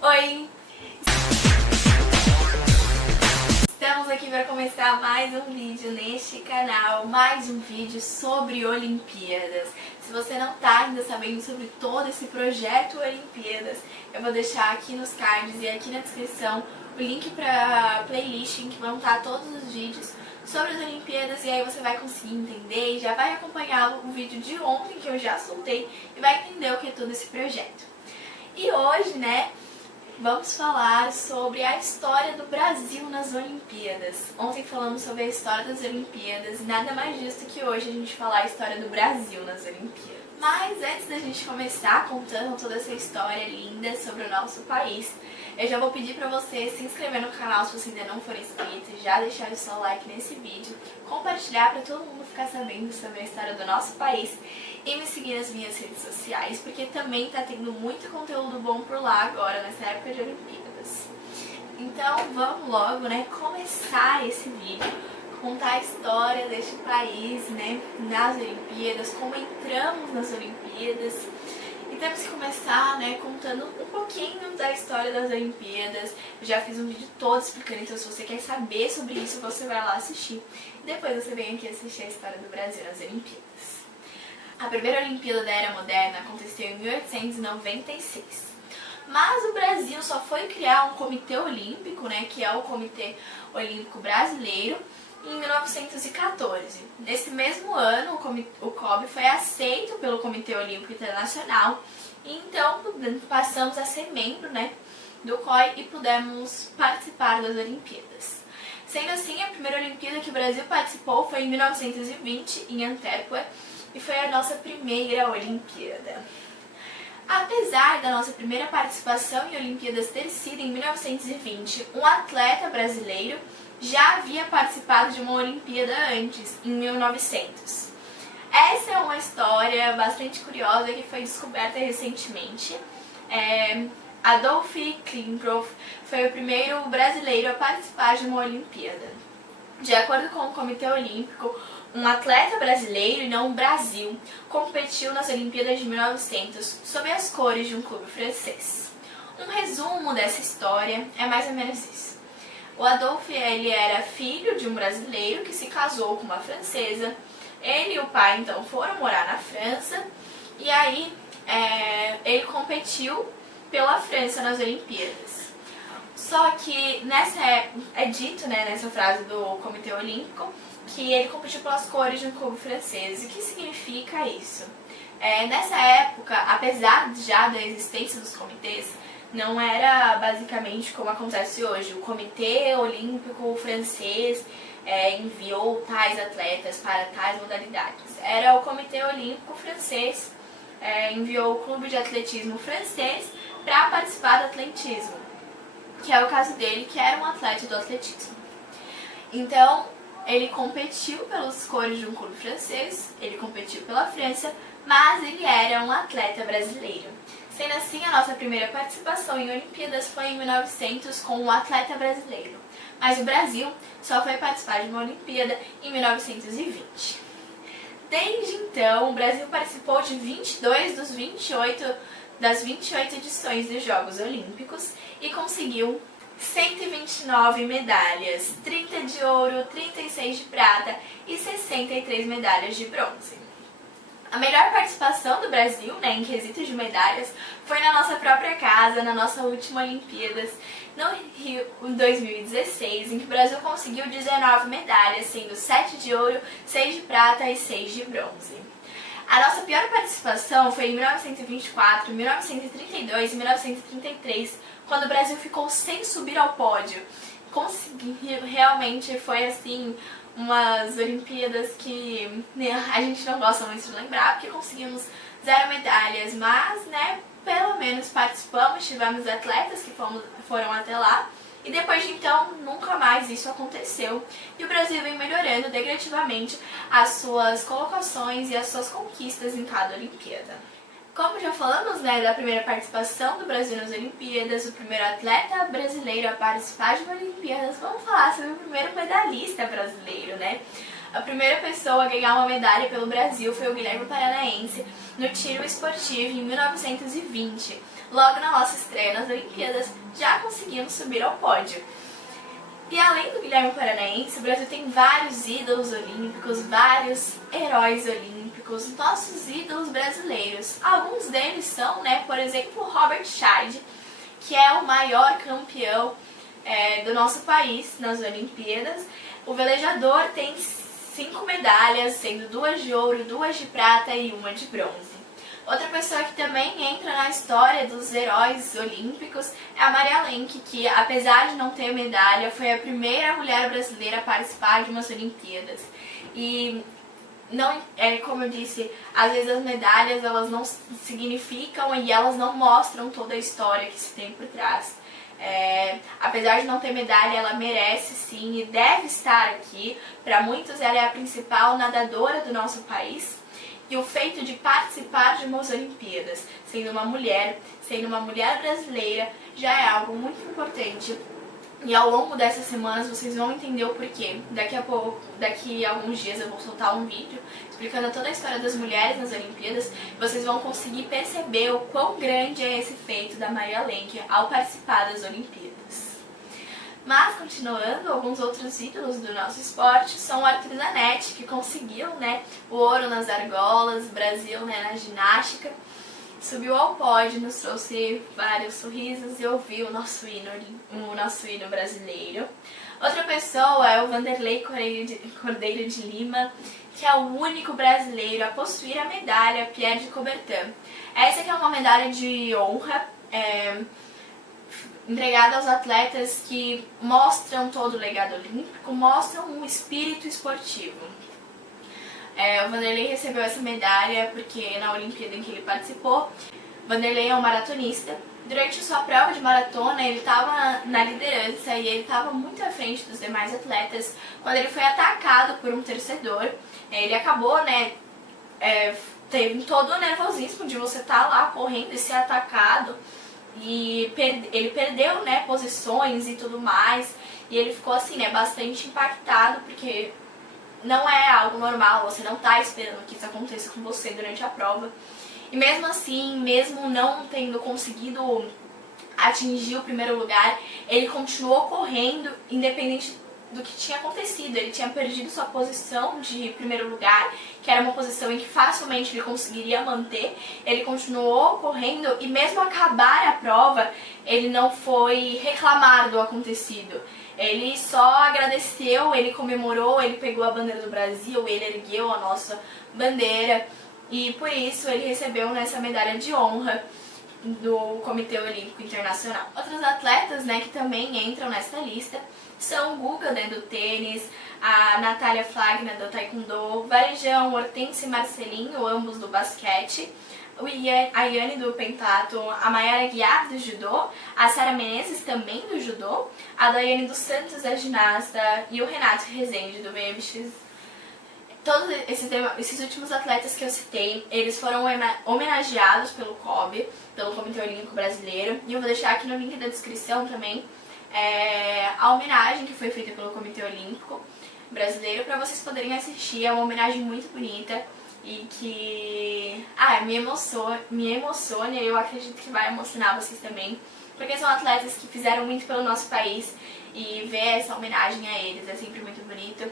Oi! Estamos aqui para começar mais um vídeo neste canal, mais um vídeo sobre Olimpíadas. Se você não está ainda sabendo sobre todo esse projeto Olimpíadas, eu vou deixar aqui nos cards e aqui na descrição o link para a playlist em que vão estar todos os vídeos sobre as Olimpíadas, e aí você vai conseguir entender e já vai acompanhar o vídeo de ontem que eu já soltei e vai entender o que é todo esse projeto. E hoje, vamos falar sobre a história do Brasil nas Olimpíadas. Ontem falamos sobre a história das Olimpíadas e nada mais justo que hoje a gente falar a história do Brasil nas Olimpíadas. Mas antes da gente começar contando toda essa história linda sobre o nosso país, eu já vou pedir pra você se inscrever no canal se você ainda não for inscrito, já deixar o seu like nesse vídeo, compartilhar pra todo mundo ficar sabendo sobre a história do nosso país e me seguir nas minhas redes sociais, porque também tá tendo muito conteúdo bom por lá agora, nessa época de Olimpíadas. Então vamos logo, começar esse vídeo, contar a história deste país, nas Olimpíadas, como entramos nas Olimpíadas. E temos que começar, contando um pouquinho da história das Olimpíadas. Eu já fiz um vídeo todo explicando, então se você quer saber sobre isso, você vai lá assistir. E depois você vem aqui assistir a história do Brasil nas Olimpíadas. A primeira Olimpíada da Era Moderna aconteceu em 1896. Mas o Brasil só foi criar um comitê olímpico, que é o Comitê Olímpico Brasileiro, em 1914. Nesse mesmo ano, o COB foi aceito pelo Comitê Olímpico Internacional e então passamos a ser membro do COI e pudemos participar das Olimpíadas. Sendo assim, a primeira Olimpíada que o Brasil participou foi em 1920, em Antuérpia, e foi a nossa primeira Olimpíada. Apesar da nossa primeira participação em Olimpíadas ter sido em 1920, um atleta brasileiro já havia participado de uma Olimpíada antes, em 1900. Essa é uma história bastante curiosa que foi descoberta recentemente. Adolf Klinckhoff foi o primeiro brasileiro a participar de uma Olimpíada. De acordo com o Comitê Olímpico, um atleta brasileiro, e não o Brasil, competiu nas Olimpíadas de 1900 sob as cores de um clube francês. Um resumo dessa história é mais ou menos isso. O Adolf, ele era filho de um brasileiro que se casou com uma francesa. Ele e o pai, então, foram morar na França e aí ele competiu pela França nas Olimpíadas. Só que é dito, nessa frase do Comitê Olímpico, que ele competiu pelas cores de um clube francês. E o que significa isso? Nessa época, apesar já da existência dos comitês, não era basicamente como acontece hoje. O Comitê Olímpico francês enviou tais atletas para tais modalidades. Era o Comitê Olímpico francês enviou o Clube de Atletismo francês para participar do atletismo, que é o caso dele, que era um atleta do atletismo. Então, ele competiu pelas cores de um clube francês, ele competiu pela França, mas ele era um atleta brasileiro. Sendo assim, a nossa primeira participação em Olimpíadas foi em 1900 com um atleta brasileiro. Mas o Brasil só foi participar de uma Olimpíada em 1920. Desde então, o Brasil participou de 22 das 28 edições dos Jogos Olímpicos e conseguiu 129 medalhas, 30 de ouro, 36 de prata e 63 medalhas de bronze. A melhor participação do Brasil, em quesito de medalhas, foi na nossa própria casa, na nossa última Olimpíadas, no Rio, em 2016, em que o Brasil conseguiu 19 medalhas, sendo 7 de ouro, 6 de prata e 6 de bronze. A nossa pior participação foi em 1924, 1932 e 1933, quando o Brasil ficou sem subir ao pódio. Realmente foi assim umas Olimpíadas que a gente não gosta muito de lembrar, porque conseguimos 0 medalhas, mas pelo menos participamos, tivemos atletas que foram até lá, e depois de então nunca mais isso aconteceu, e o Brasil vem melhorando degradativamente as suas colocações e as suas conquistas em cada Olimpíada. Como já falamos, da primeira participação do Brasil nas Olimpíadas, o primeiro atleta brasileiro a participar de uma Olimpíadas, vamos falar sobre o primeiro medalhista brasileiro, A primeira pessoa a ganhar uma medalha pelo Brasil foi o Guilherme Paranaense no tiro esportivo em 1920. logo na nossa estreia nas Olimpíadas, já conseguimos subir ao pódio. E além do Guilherme Paranaense, o Brasil tem vários ídolos olímpicos, vários heróis olímpicos, nossos ídolos brasileiros. Alguns deles são, por exemplo, o Robert Scheid, que é o maior campeão do nosso país nas Olimpíadas. O velejador tem 5 medalhas, sendo 2 de ouro, 2 de prata e 1 de bronze. Outra pessoa que também entra na história dos heróis olímpicos é a Maria Lenk, que apesar de não ter medalha, foi a primeira mulher brasileira a participar de umas Olimpíadas. E não, como eu disse, às vezes as medalhas elas não significam e elas não mostram toda a história que se tem por trás. Apesar de não ter medalha, ela merece sim e deve estar aqui. Para muitos ela é a principal nadadora do nosso país. E o feito de participar de umas Olimpíadas, sendo uma mulher brasileira, já é algo muito importante. E ao longo dessas semanas vocês vão entender o porquê. Daqui a alguns dias eu vou soltar um vídeo explicando toda a história das mulheres nas Olimpíadas. Vocês vão conseguir perceber o quão grande é esse feito da Maria Lenk ao participar das Olimpíadas. Mas, continuando, alguns outros ídolos do nosso esporte são o Arthur Zanetti, que conseguiu o ouro nas argolas, o Brasil na ginástica, subiu ao pódio, nos trouxe vários sorrisos e ouviu o nosso hino brasileiro. Outra pessoa é o Vanderlei Cordeiro de Lima, que é o único brasileiro a possuir a medalha Pierre de Coubertin. Essa aqui é uma medalha de honra, entregada aos atletas que mostram todo o legado olímpico, mostram um espírito esportivo. O Vanderlei recebeu essa medalha porque na Olimpíada em que ele participou, Vanderlei é um maratonista. Durante sua prova de maratona ele estava na liderança e ele estava muito à frente dos demais atletas quando ele foi atacado por um torcedor. Ele acabou, teve todo o nervosismo de você estar lá correndo e ser atacado. E ele perdeu, posições e tudo mais, e ele ficou assim, bastante impactado, porque não é algo normal, você não está esperando que isso aconteça com você durante a prova. E mesmo assim, mesmo não tendo conseguido atingir o primeiro lugar, ele continuou correndo, independente do que tinha acontecido. Ele tinha perdido sua posição de primeiro lugar, que era uma posição em que facilmente ele conseguiria manter. Ele continuou correndo e mesmo acabar a prova, ele não foi reclamar do acontecido. Ele só agradeceu, ele comemorou, ele pegou a bandeira do Brasil, ele ergueu a nossa bandeira e por isso ele recebeu essa medalha de honra do Comitê Olímpico Internacional. Outros atletas que também entram nessa lista são o Guga, do tênis, a Natália Flagna, do taekwondo, o Varejão, Hortência e Marcelinho, ambos do basquete, a Yane do pentatlo, a Mayara Guiar do judô, a Sara Menezes também do judô, a Daiane dos Santos da ginasta e o Renato Rezende do BMX. Todos esses últimos atletas que eu citei, eles foram homenageados pelo COB, pelo Comitê Olímpico Brasileiro, e eu vou deixar aqui no link da descrição também a homenagem que foi feita pelo Comitê Olímpico Brasileiro para vocês poderem assistir. É uma homenagem muito bonita e que me emociona e eu acredito que vai emocionar vocês também, porque são atletas que fizeram muito pelo nosso país e ver essa homenagem a eles é sempre muito bonito.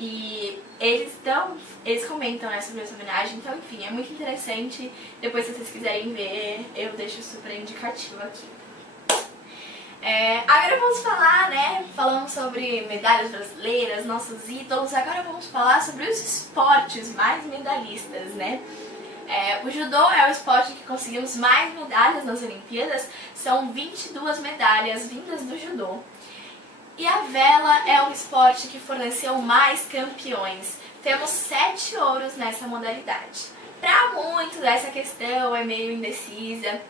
E eles comentam sobre essa homenagem, então enfim, é muito interessante. Depois, se vocês quiserem ver, eu deixo super indicativo aqui. Agora vamos falar, falamos sobre medalhas brasileiras, nossos ídolos. Agora vamos falar sobre os esportes mais medalhistas, o judô é o esporte que conseguimos mais medalhas nas Olimpíadas, são 22 medalhas vindas do judô. E a vela é o esporte que forneceu mais campeões. Temos 7 ouros nessa modalidade. Para muitos, essa questão é meio indecisa.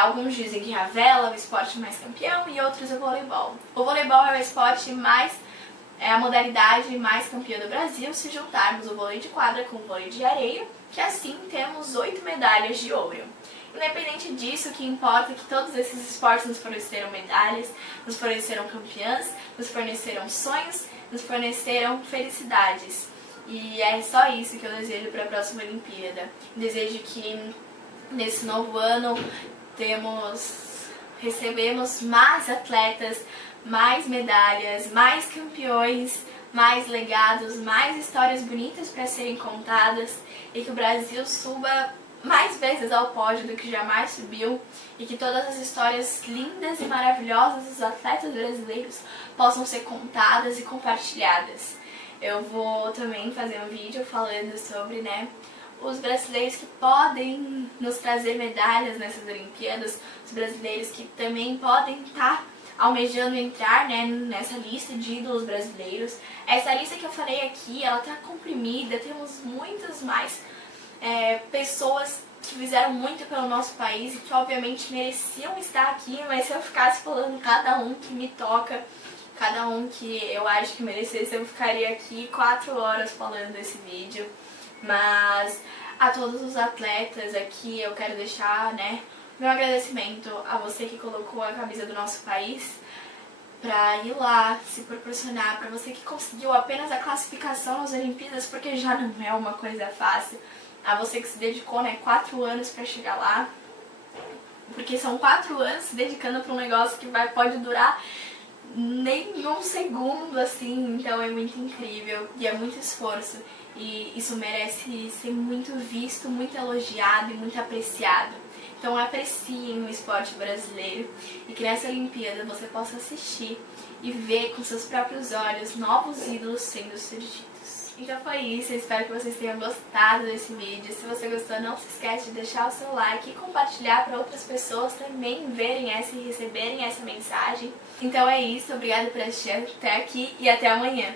Alguns dizem que a vela é o esporte mais campeão e outros o voleibol. O voleibol é o esporte a modalidade mais campeã do Brasil, se juntarmos o vôlei de quadra com o vôlei de areia, que assim temos 8 medalhas de ouro. Independente disso, o que importa é que todos esses esportes nos forneceram medalhas, nos forneceram campeãs, nos forneceram sonhos, nos forneceram felicidades. E é só isso que eu desejo para a próxima Olimpíada. Desejo que nesse novo ano recebemos mais atletas, mais medalhas, mais campeões, mais legados, mais histórias bonitas para serem contadas e que o Brasil suba mais vezes ao pódio do que jamais subiu e que todas as histórias lindas e maravilhosas dos atletas brasileiros possam ser contadas e compartilhadas. Eu vou também fazer um vídeo falando sobre, os brasileiros que podem nos trazer medalhas nessas Olimpíadas, os brasileiros que também podem estar almejando entrar, nessa lista de ídolos brasileiros. Essa lista que eu falei aqui, ela está comprimida, temos muitas mais pessoas que fizeram muito pelo nosso país e que obviamente mereciam estar aqui, mas se eu ficasse falando cada um que me toca, cada um que eu acho que merecesse, eu ficaria aqui 4 horas falando desse vídeo. Mas a todos os atletas aqui eu quero deixar, meu agradecimento a você que colocou a camisa do nosso país pra ir lá, se proporcionar, pra você que conseguiu apenas a classificação nas Olimpíadas, porque já não é uma coisa fácil, a você que se dedicou, 4 anos pra chegar lá, porque são 4 anos se dedicando pra um negócio que pode durar nem um segundo, assim, então é muito incrível e é muito esforço. E isso merece ser muito visto, muito elogiado e muito apreciado. Então apreciem o esporte brasileiro e que nessa Olimpíada você possa assistir e ver com seus próprios olhos novos ídolos sendo surgidos. Então foi isso, eu espero que vocês tenham gostado desse vídeo. Se você gostou, não se esquece de deixar o seu like e compartilhar para outras pessoas também verem essa e receberem essa mensagem. Então é isso, obrigada por assistir até aqui e até amanhã.